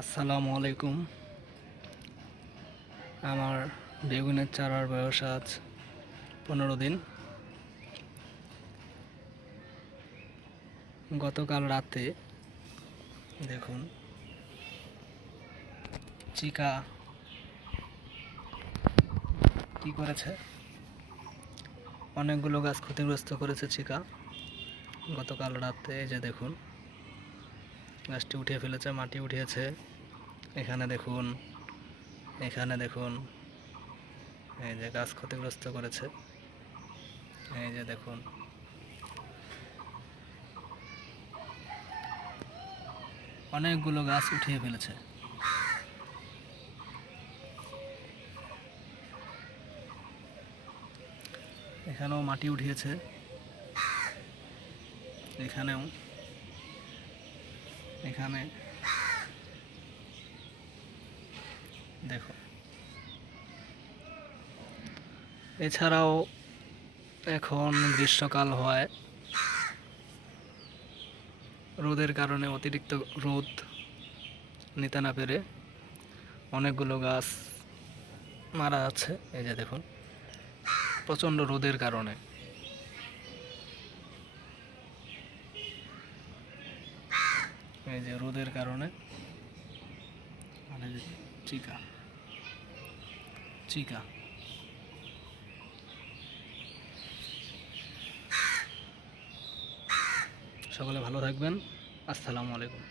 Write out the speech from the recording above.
আসসালামু আলাইকুম। আমার বেগুনের চারার বয়স আজ 15 দিন। গতকাল রাতে দেখুন চিকা কি করেছে, অনেকগুলো গাছ ক্ষতিগ্রস্ত করেছে চিকা। গতকাল রাতে এই যে দেখুন গাছটি উঠিয়ে ফেলেছে, মাটি উঠিয়েছে। এখানে দেখুন, এখানে দেখুন, এই যে গাছ ক্ষতিগ্রস্ত করেছে। এই যে দেখুন, অনেকগুলো গাছ উঠিয়ে ফেলেছে। এখানেও মাটি উঠিয়েছে, এখানেও, এখানে দেখো। এছাড়াও এখন গ্রীষ্মকাল হয়, রোদের কারণে অতিরিক্ত রোদ নিতে না পেরে অনেকগুলো গাছ মারা যাচ্ছে। এই যে দেখুন, প্রচণ্ড রোদের কারণে। এই যে রোদের কারণে, মানে যে চিকা চিকা সকলে ভালো থাকবেন। আসসালামু আলাইকুম।